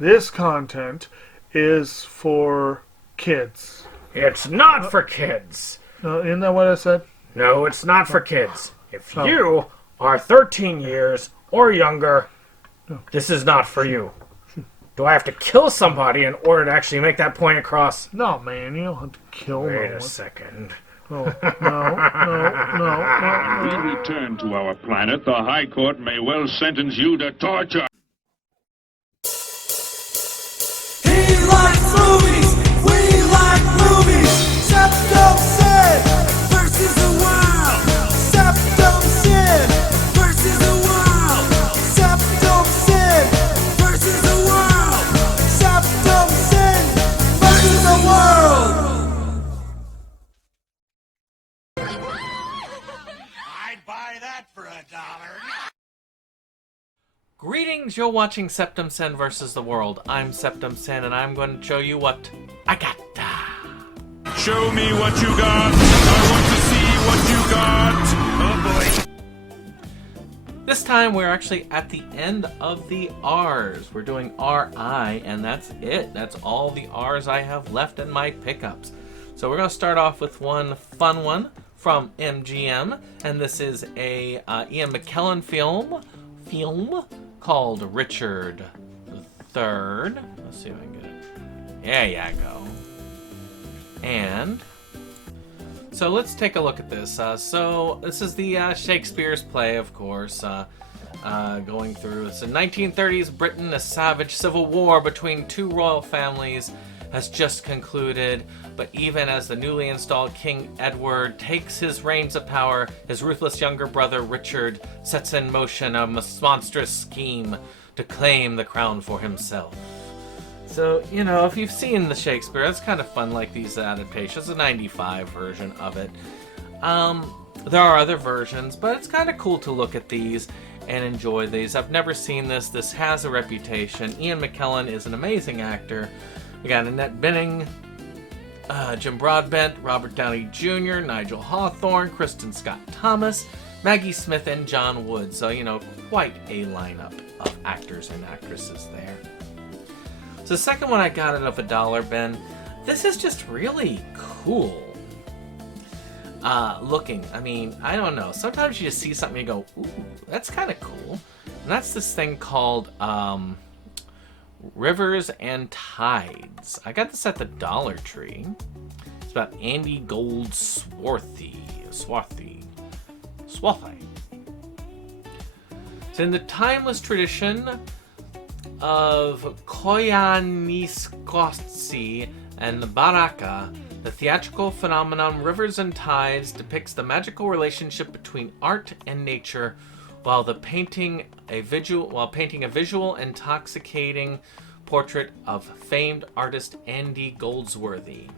This content is for kids. It's not for kids. Isn't that what I said? No, it's not for kids. If you are 13 years or younger, this is not for you. Do I have to kill somebody in order to actually make that point across? No, man, you don't have to kill no one. Wait a second. Oh, no. We return to our planet. The High Court may well sentence you to torture. He likes movies. We like movies. SeptumSin versus the world. SeptumSin versus the world. SeptumSin versus the world. SeptumSin versus the world. I'd buy that for $1. Greetings, you're watching SeptumSin versus the world. I'm SeptumSin, and I'm going to show you what I got. Show me what you got. I want to see what you got. Oh boy. This time we're actually at the end of the R's. We're doing RI, and that's it. That's all the R's I have left in my pickups. So we're going to start off with one fun one from MGM, and this is a Ian McKellen film called Richard III. Let's see if I can get it. There you go. And so let's take a look at this. So this is the Shakespeare's play, of course, going through. It's in 1930s Britain. A savage civil war between two royal families has just concluded, but even as the newly installed King Edward takes his reins of power, his ruthless younger brother Richard sets in motion a monstrous scheme to claim the crown for himself. So, you know, if you've seen the Shakespeare, it's kind of fun, like these adaptations, a 95 version of it. There are other versions, but it's kind of cool to look at these and enjoy these. I've never seen this. This has a reputation. Ian McKellen is an amazing actor. We got Annette Bening, Jim Broadbent, Robert Downey Jr., Nigel Hawthorne, Kristen Scott Thomas, Maggie Smith, and John Wood. So, you know, quite a lineup of actors and actresses there. So the second one I got out of $1, Ben, this is just really cool looking. I mean, I don't know. Sometimes you just see something and you go, ooh, that's kind of cool. And that's this thing called Rivers and Tides. I got this at the Dollar Tree. It's about Andy Goldsworthy. It's in the timeless tradition of Koyaanisqatsi and Baraka. The theatrical phenomenon Rivers and Tides depicts the magical relationship between art and nature while painting a visual intoxicating portrait of famed artist Andy Goldsworthy.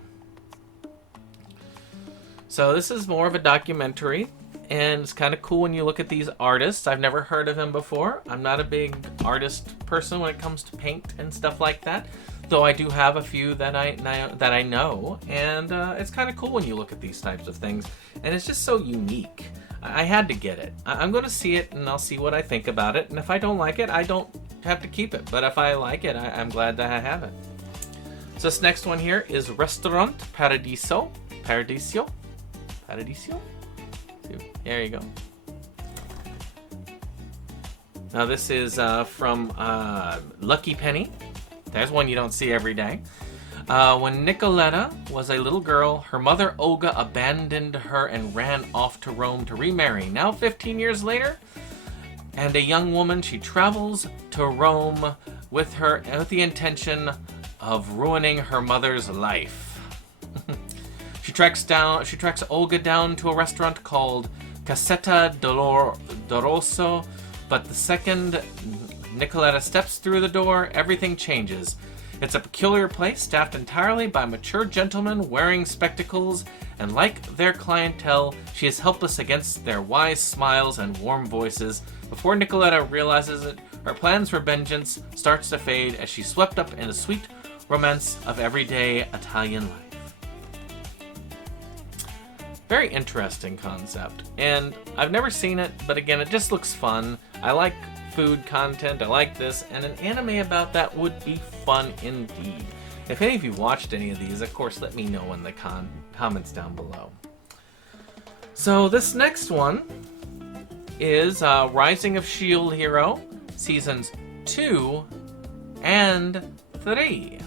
So this is more of a documentary, and it's kind of cool when you look at these artists. I've never heard of him before. I'm not a big artist person when it comes to paint and stuff like that, though I do have a few that I know, and it's kind of cool when you look at these types of things, and it's just so unique. I had to get it. I'm going to see it, and I'll see what I think about it, and if I don't like it, I don't have to keep it, but if I like it, I'm glad that I have it. So this next one here is Restaurant Paradiso. There you go. Now this is from Lucky Penny. There's one you don't see every day. When Nicoletta was a little girl, her mother Olga abandoned her and ran off to Rome to remarry. Now 15 years later, and a young woman, she travels to Rome with the intention of ruining her mother's life. She tracks Olga down to a restaurant called Casetta Doloroso, but the second Nicoletta steps through the door, everything changes. It's a peculiar place staffed entirely by mature gentlemen wearing spectacles, and like their clientele, she is helpless against their wise smiles and warm voices. Before Nicoletta realizes it, her plans for vengeance starts to fade as she's swept up in the sweet romance of everyday Italian life. Very interesting concept, and I've never seen it, but again, it just looks fun. I like food content. I like this, and an anime about that would be fun indeed. If any of you watched any of these, of course, let me know in the comments down below. So this next one is Rising of Shield Hero, Seasons 2 and 3.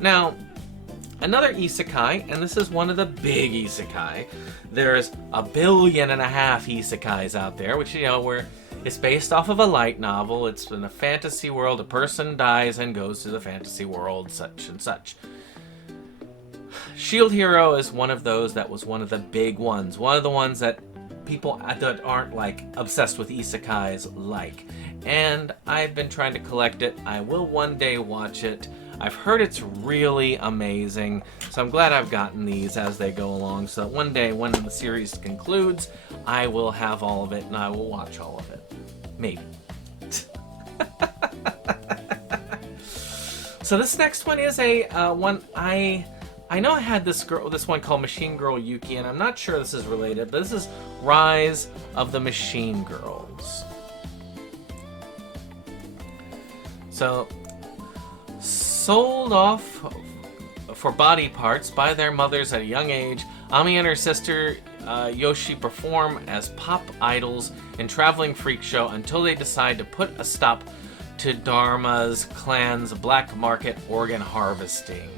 Now, another isekai, and this is one of the big isekai. There's 1.5 billion isekais out there, which, you know, where it's based off of a light novel. It's in a fantasy world. A person dies and goes to the fantasy world, such and such. Shield Hero is one of those that was one of the big ones. One of the ones that people that aren't like obsessed with isekais like. And I've been trying to collect it. I will one day watch it. I've heard it's really amazing, so I'm glad I've gotten these as they go along, so that one day when the series concludes, I will have all of it and I will watch all of it. Maybe. So this next one is a one I know I had this one called Machine Girl Yuki, and I'm not sure this is related, but this is Rise of the Machine Girls. So, sold off for body parts by their mothers at a young age, Ami and her sister Yoshi perform as pop idols in traveling freak show until they decide to put a stop to Dharma's clan's black market organ harvesting.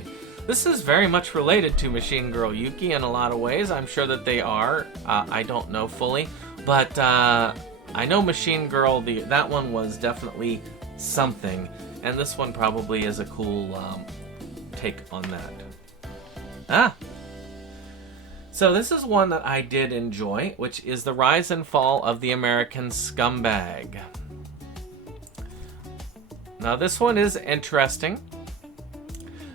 This is very much related to Machine Girl Yuki in a lot of ways. I'm sure that they are. I don't know fully, but I know Machine Girl, that one was definitely something, and this one probably is a cool take on that. So this is one that I did enjoy, which is The Rise and Fall of the American Scumbag. Now this one is interesting.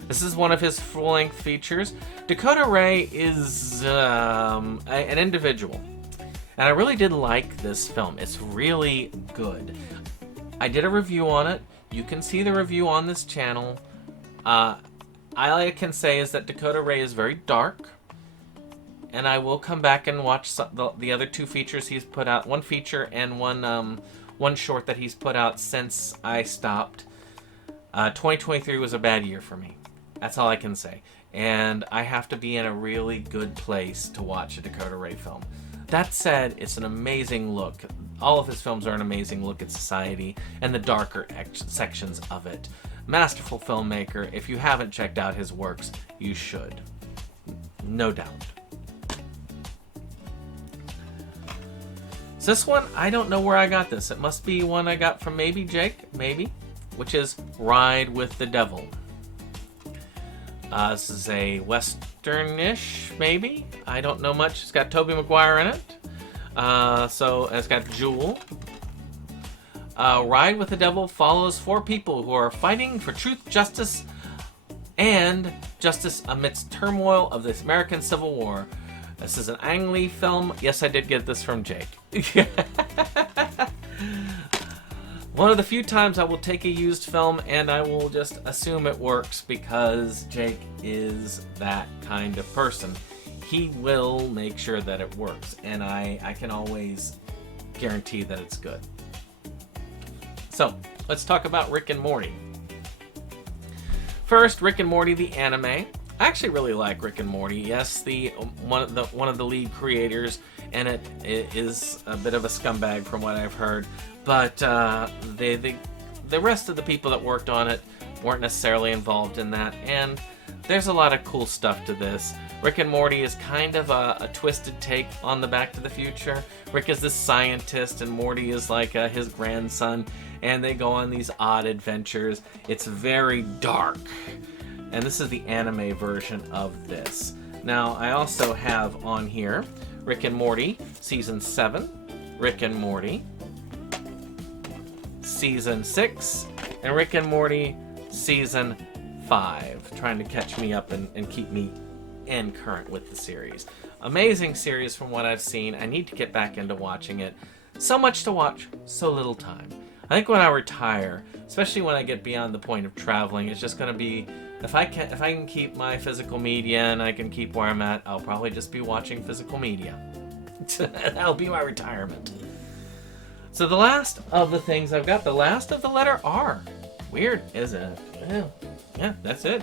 This is one of his full-length features. Dakota Ray is an individual, and I really did like this film. It's really good. I did a review on it. You can see the review on this channel. All I can say is that Dakota Ray is very dark, and I will come back and watch the other two features he's put out. One feature and one short that he's put out since I stopped. 2023 was a bad year for me. That's all I can say. And I have to be in a really good place to watch a Dakota Ray film. That said, it's an amazing look. All of his films are an amazing look at society and the darker sections of it. Masterful filmmaker. If you haven't checked out his works, you should. No doubt. So this one, I don't know where I got this. It must be one I got from maybe Jake, maybe, which is Ride with the Devil. This is a Western-ish, maybe? I don't know much. It's got Tobey Maguire in it. So it's got Jewel. Ride with the Devil follows 4 people who are fighting for truth, justice, and justice amidst turmoil of the American Civil War. This is an Ang Lee film. Yes, I did get this from Jake. One of the few times I will take a used film and I will just assume it works because Jake is that kind of person. He will make sure that it works, and I can always guarantee that it's good. So, let's talk about Rick and Morty. First, Rick and Morty, the anime. I actually really like Rick and Morty. Yes, one of the lead creators in it is a bit of a scumbag from what I've heard, but the rest of the people that worked on it weren't necessarily involved in that, and there's a lot of cool stuff to this. Rick and Morty is kind of a twisted take on the Back to the Future. Rick is this scientist, and Morty is like his grandson, and they go on these odd adventures. It's very dark. And this is the anime version of this. Now, I also have on here Rick and Morty Season 7, Rick and Morty Season 6, and Rick and Morty Season 5. Trying to catch me up and keep me in current with the series. Amazing series from what I've seen. I need to get back into watching it. So much to watch, so little time. I think when I retire, especially when I get beyond the point of traveling, it's just going to be, if I can keep my physical media and I can keep where I'm at, I'll probably just be watching physical media. That'll be my retirement. So the last of the things I've got, the last of the letter R. Weird, isn't it? Well, yeah, that's it.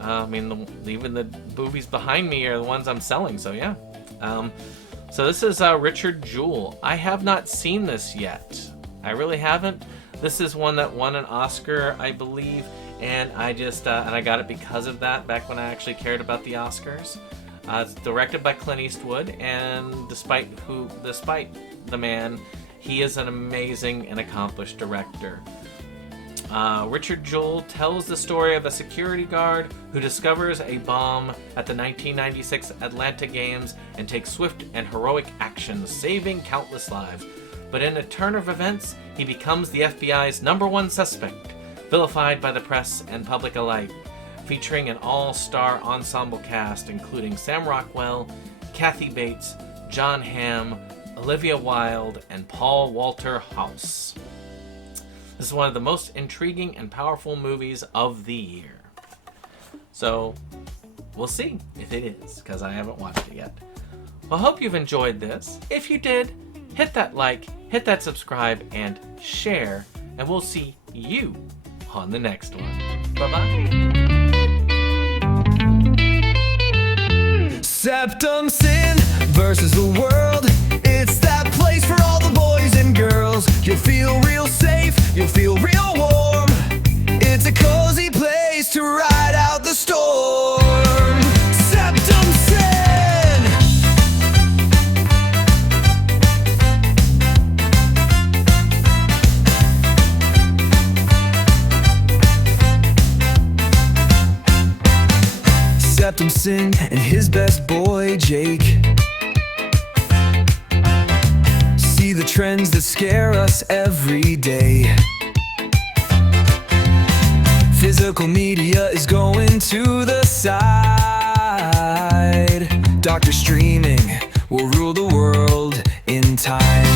I mean, even the movies behind me are the ones I'm selling, so yeah. So this is Richard Jewell. I have not seen this yet. I really haven't. This is one that won an Oscar, I believe, and I just and I got it because of that. Back when I actually cared about the Oscars. It's directed by Clint Eastwood, and despite the man, he is an amazing and accomplished director. Richard Jewell tells the story of a security guard who discovers a bomb at the 1996 Atlanta Games and takes swift and heroic action, saving countless lives. But in a turn of events, he becomes the FBI's #1 suspect, vilified by the press and public alike, featuring an all-star ensemble cast including Sam Rockwell, Kathy Bates, John Hamm, Olivia Wilde, and Paul Walter Hauss. This is one of the most intriguing and powerful movies of the year. So, we'll see if it is, because I haven't watched it yet. Well, I hope you've enjoyed this. If you did, hit that like, hit that subscribe, and share, and we'll see you on the next one. Bye-bye. SeptumSin versus the world. It's that place for all the boys and girls. You'll feel real safe, you'll feel real warm. It's a cozy place to ride out the storm. SeptumSin. SeptumSin and his best boy Jake see the trends that scare us every day. Physical media is going to the side. Doctor streaming will rule the world in time.